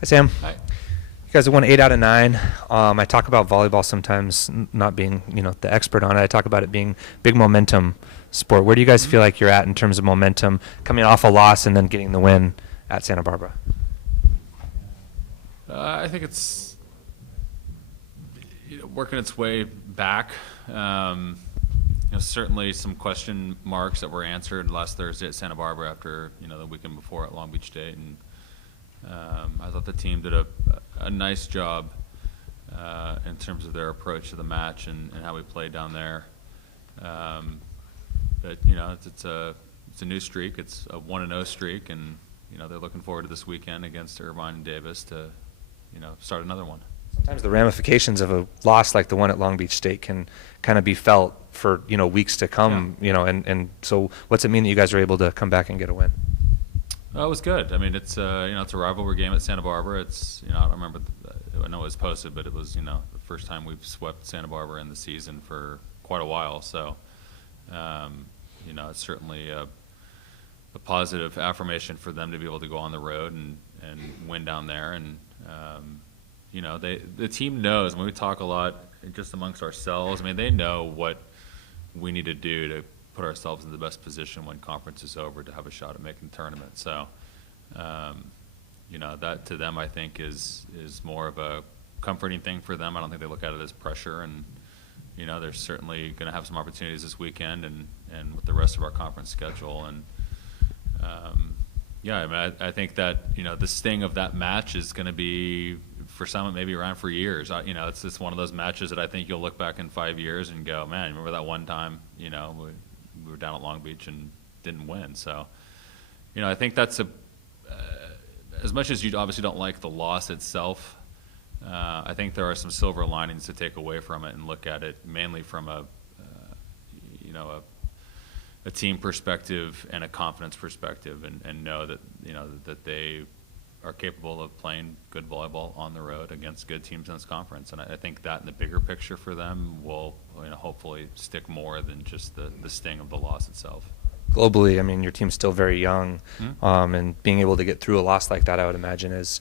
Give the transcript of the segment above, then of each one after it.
Hi, Sam. Hi. You guys have won 8 out of 9. I talk about volleyball sometimes, not being the expert on it. I talk about it being big momentum sport. Where do you guys Mhm. feel like you're at in terms of momentum, coming off a loss and then getting the win at Santa Barbara? I think it's working its way back. Certainly some question marks that were answered last Thursday at Santa Barbara after the weekend before at Long Beach State, and I thought the team did a nice job in terms of their approach to the match and how we played down there. But it's a new streak. It's a 1-0 streak, and they're looking forward to this weekend against Irvine and Davis to start another one. Sometimes the ramifications of a loss like the one at Long Beach State can kind of be felt for weeks to come. Yeah. And so what's it mean that you guys are able to come back and get a win? Well, it was good. I mean, it's it's a rivalry game at Santa Barbara. It's I don't remember. I know it was posted, but it was the first time we've swept Santa Barbara in the season for quite a while. So, it's certainly a positive affirmation for them to be able to go on the road and win down there. And the team knows when we talk a lot just amongst ourselves. I mean, they know what we need to do to put ourselves in the best position when conference is over to have a shot at making the tournament. So, that to them I think is more of a comforting thing for them. I don't think they look at it as pressure, and they're certainly going to have some opportunities this weekend and with the rest of our conference schedule. And I mean, I think that the sting of that match is going to be for some maybe around for years. It's just one of those matches that I think you'll look back in 5 years and go, man, remember that one time we were down at Long Beach and didn't win. So, I think that's as much as you obviously don't like the loss itself, I think there are some silver linings to take away from it and look at it mainly from a team perspective and a confidence perspective, and know that that they are capable of playing good volleyball on the road against good teams in this conference. And I think that in the bigger picture for them will hopefully stick more than just the sting of the loss itself. Globally, I mean, your team's still very young, and being able to get through a loss like that, I would imagine, is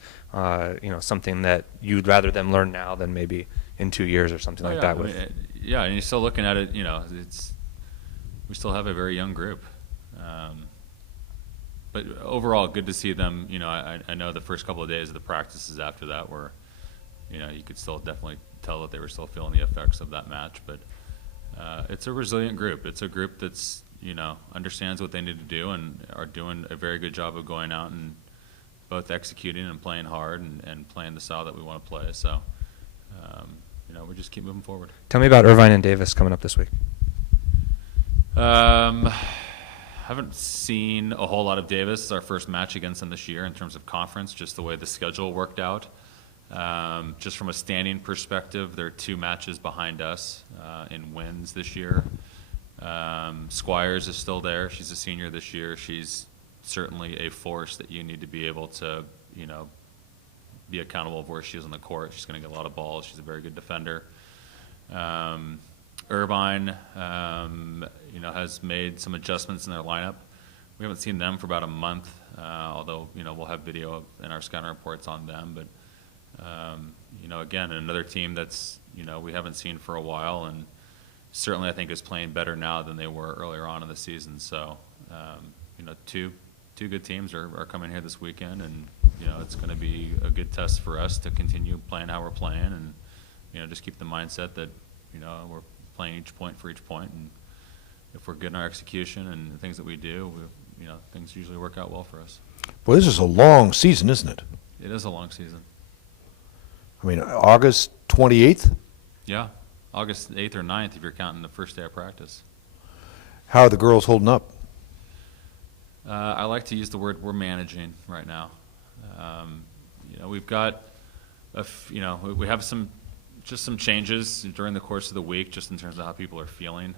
something that you'd rather them learn now than maybe in 2 years or something like that. And you're still looking at it. We still have a very young group, but overall, good to see them. I know the first couple of days of the practices after that were, you could still definitely tell that they were still feeling the effects of that match. But it's a resilient group. It's a group that's understands what they need to do and are doing a very good job of going out and both executing and playing hard and playing the style that we want to play. So, we just keep moving forward. Tell me about Irvine and Davis coming up this week. Haven't seen a whole lot of Davis. It's our first match against them this year in terms of conference, just the way the schedule worked out. Just from a standing perspective, they're 2 matches behind us in wins this year. Squires is still there. She's a senior this year. She's certainly a force that you need to be able to, be accountable of where she is on the court. She's going to get a lot of balls. She's a very good defender. Irvine, has made some adjustments in their lineup. We haven't seen them for about a month, although, we'll have video in our scouting reports on them. But, again, another team that's, we haven't seen for a while, and certainly I think is playing better now than they were earlier on in the season. So, two good teams are coming here this weekend, and, it's going to be a good test for us to continue playing how we're playing and, just keep the mindset that, we're playing each point for each point, and if we're good in our execution and the things that we do, things usually work out well for us. Well, this is a long season, isn't it? It is a long season. I mean, August 28th? Yeah, August 8th or 9th if you're counting the first day of practice. How are the girls holding up? I like to use the word we're managing right now. We've got, we have some changes during the course of the week, just in terms of how people are feeling.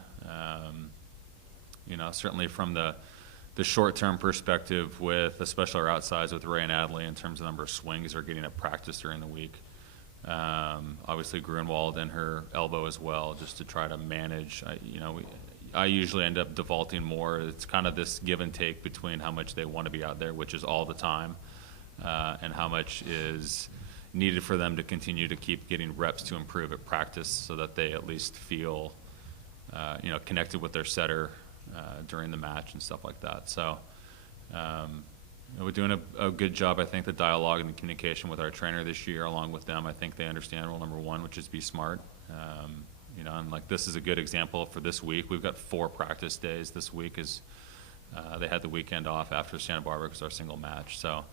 Certainly from the short-term perspective, with especially our outsides with Ray and Adley, in terms of the number of swings they're getting at practice during the week. Obviously Grunwald and her elbow as well, just to try to manage. I usually end up defaulting more. It's kind of this give and take between how much they want to be out there, which is all the time, and how much is needed for them to continue to keep getting reps to improve at practice so that they at least feel, connected with their setter during the match and stuff like that. So we're doing a good job, I think, the dialogue and the communication with our trainer this year along with them. I think they understand rule number one, which is be smart. And like this is a good example for this week. We've got 4 practice days this week as they had the weekend off after Santa Barbara because our single match. So,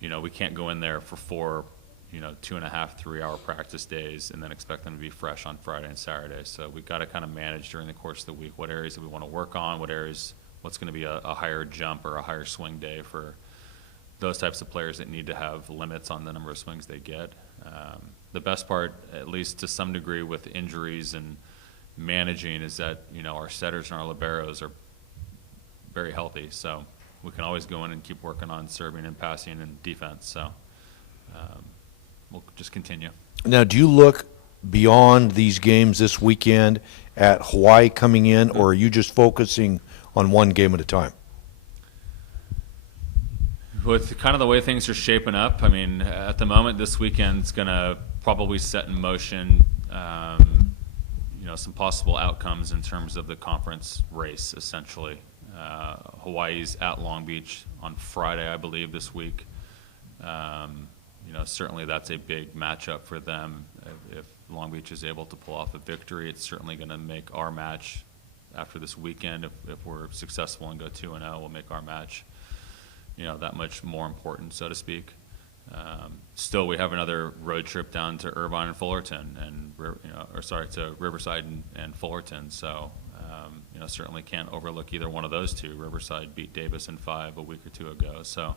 we can't go in there for 4, 2.5, 3-hour practice days and then expect them to be fresh on Friday and Saturday. So we've got to kind of manage during the course of the week what areas that we want to work on, what's going to be a higher jump or a higher swing day for those types of players that need to have limits on the number of swings they get. The best part, at least to some degree with injuries and managing, is that, our setters and our liberos are very healthy. So we can always go in and keep working on serving and passing and defense. So we'll just continue. Now, do you look beyond these games this weekend at Hawaii coming in, or are you just focusing on one game at a time? With kind of the way things are shaping up, I mean, at the moment, this weekend's going to probably set in motion, some possible outcomes in terms of the conference race, essentially. Hawaii's at Long Beach on Friday, I believe, this week. Certainly that's a big matchup for them. If Long Beach is able to pull off a victory, it's certainly going to make our match after this weekend. If we're successful and go 2-0, we'll make our match, that much more important, so to speak. Still, we have another road trip down to Irvine and Fullerton, to Riverside and Fullerton. So, certainly can't overlook either one of those two. Riverside beat Davis in 5 a week or 2 ago. So,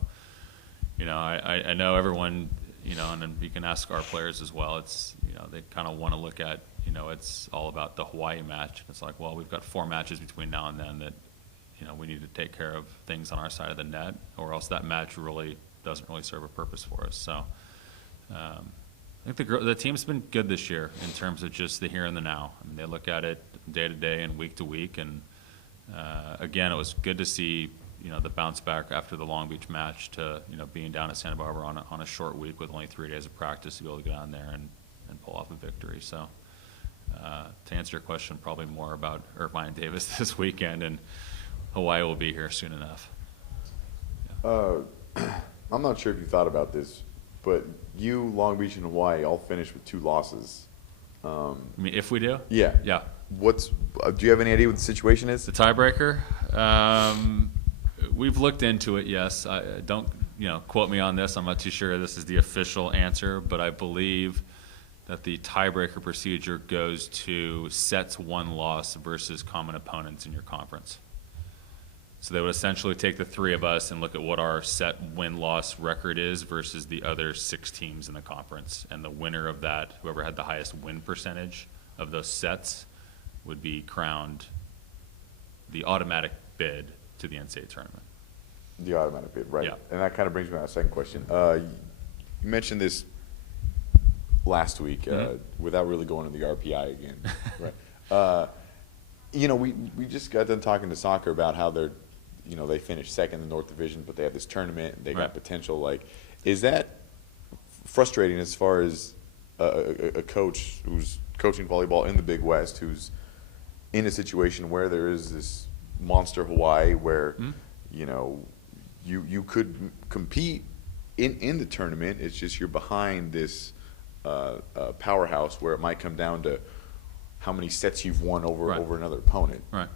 I know everyone, and then you can ask our players as well. It's, they kind of want to look at, it's all about the Hawaii match. It's like, well, we've got 4 matches between now and then that, we need to take care of things on our side of the net, or else that match really doesn't really serve a purpose for us. So I think the team's been good this year in terms of just the here and the now. I mean, they look at it day to day and week to week, and again, it was good to see the bounce back after the Long Beach match to being down at Santa Barbara on a short week with only 3 days of practice to be able to get on there and pull off a victory. So to answer your question, probably more about Irvine and Davis this weekend, and Hawaii will be here soon enough. Yeah. I'm not sure if you thought about this, but you, Long Beach, and Hawaii all finished with 2 losses. I mean, if we do? Yeah. Yeah. Do you have any idea what the situation is? The tiebreaker? We've looked into it, yes. Don't quote me on this. I'm not too sure this is the official answer, but I believe that the tiebreaker procedure goes to sets won loss versus common opponents in your conference. So they would essentially take the 3 of us and look at what our set win-loss record is versus the other 6 teams in the conference. And the winner of that, whoever had the highest win percentage of those sets, would be crowned the automatic bid to the NCAA tournament. The automatic bid, right. Yeah. And that kind of brings me to my second question. You mentioned this last week without really going to the RPI again. Right. We just got done talking to soccer about how they're, they finished second in the North Division, but they have this tournament and they got potential. Like, is that frustrating as far as a coach who's coaching volleyball in the Big West, who's in a situation where there is this monster Hawaii where, you could compete in the tournament. It's just you're behind this powerhouse where it might come down to how many sets you've won over another opponent. Right.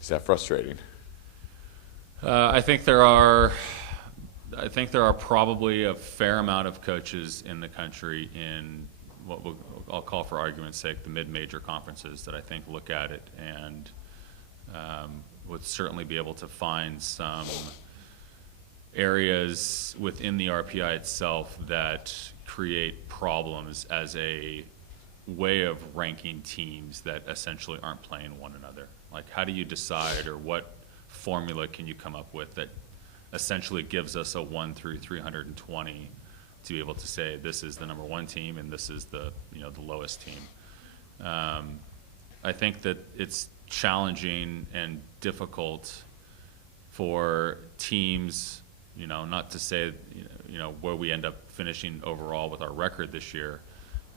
Is that frustrating? I think there are probably a fair amount of coaches in the country in what I'll call, for argument's sake, the mid-major conferences that I think look at it and would certainly be able to find some areas within the RPI itself that create problems as a way of ranking teams that essentially aren't playing one another. Like, how do you decide, or what formula can you come up with that essentially gives us a 1 through 320 to be able to say this is the number 1 team and this is the the lowest team? I think that it's challenging and difficult for teams not to say, where we end up finishing overall with our record this year.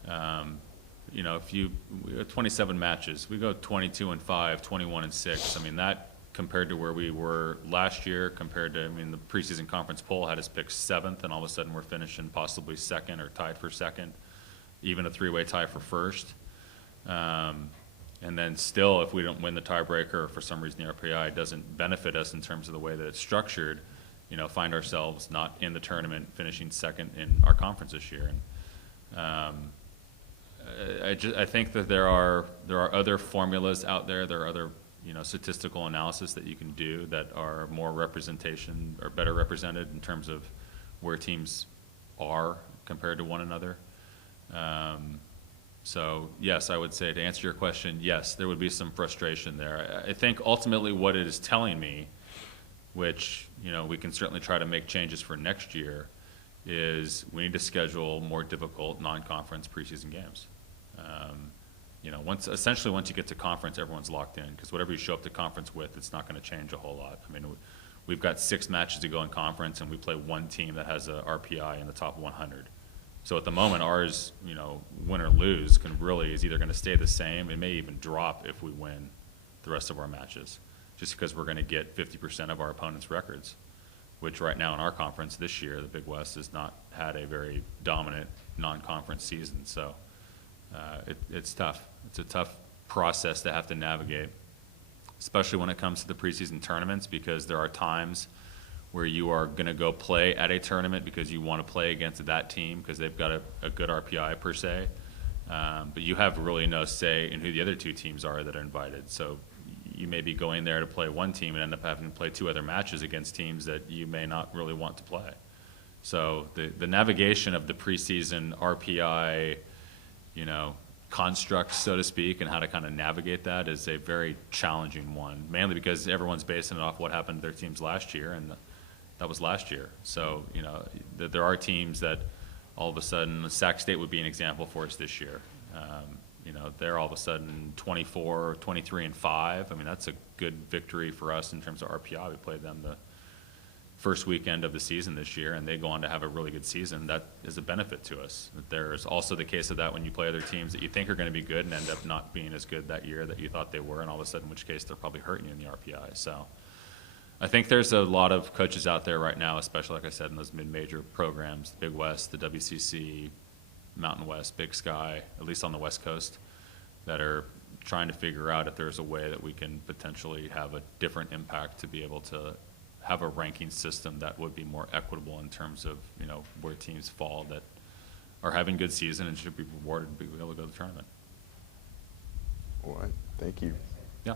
If we have 27 matches, we go 22-5, 21-6. I mean, that compared to where we were last year, compared to, the preseason conference poll had us pick 7th, and all of a sudden we're finishing possibly 2nd or tied for 2nd, even a 3-way tie for 1st. And then still, if we don't win the tiebreaker, or for some reason the RPI doesn't benefit us in terms of the way that it's structured, find ourselves not in the tournament, finishing 2nd in our conference this year. And I think that there are other formulas out there. There are other statistical analysis that you can do that are more representation or better represented in terms of where teams are compared to one another. So yes, I would say, to answer your question, yes, there would be some frustration there. I think ultimately what it is telling me, which we can certainly try to make changes for next year, is we need to schedule more difficult non-conference preseason games. Once you get to conference, everyone's locked in, because whatever you show up to conference with, it's not going to change a whole lot. We've got 6 matches to go in conference, and we play one team that has a RPI in the top 100. So at the moment, ours, win or lose, is either going to stay the same. It may even drop if we win the rest of our matches, just because we're going to get 50% of our opponents' records, which right now in our conference this year, the Big West has not had a very dominant non-conference season. So it's tough. It's a tough process to have to navigate, especially when it comes to the preseason tournaments, because there are times where you are going to go play at a tournament because you want to play against that team because they've got a good RPI per se, but you have really no say in who the other 2 teams are that are invited. So you may be going there to play one team and end up having to play 2 other matches against teams that you may not really want to play. So the navigation of the preseason RPI, construct, so to speak, and how to kind of navigate that is a very challenging one, mainly because everyone's basing it off what happened to their teams last year, and that was last year. So, there are teams that all of a sudden, Sac State would be an example for us this year. They're all of a sudden 24, 23-5. That's a good victory for us in terms of RPI. We played them the first weekend of the season this year, and they go on to have a really good season. That is a benefit to us. There's also the case of that when you play other teams that you think are going to be good and end up not being as good that year that you thought they were, and all of a sudden, in which case they're probably hurting you in the RPI. So I think there's a lot of coaches out there right now, especially, like I said, in those mid-major programs, the Big West, the WCC, Mountain West, Big Sky, at least on the West Coast, that are trying to figure out if there's a way that we can potentially have a different impact to be able to have a ranking system that would be more equitable in terms of, where teams fall that are having good season and should be rewarded to be able to go to the tournament. All right. Thank you. Yeah.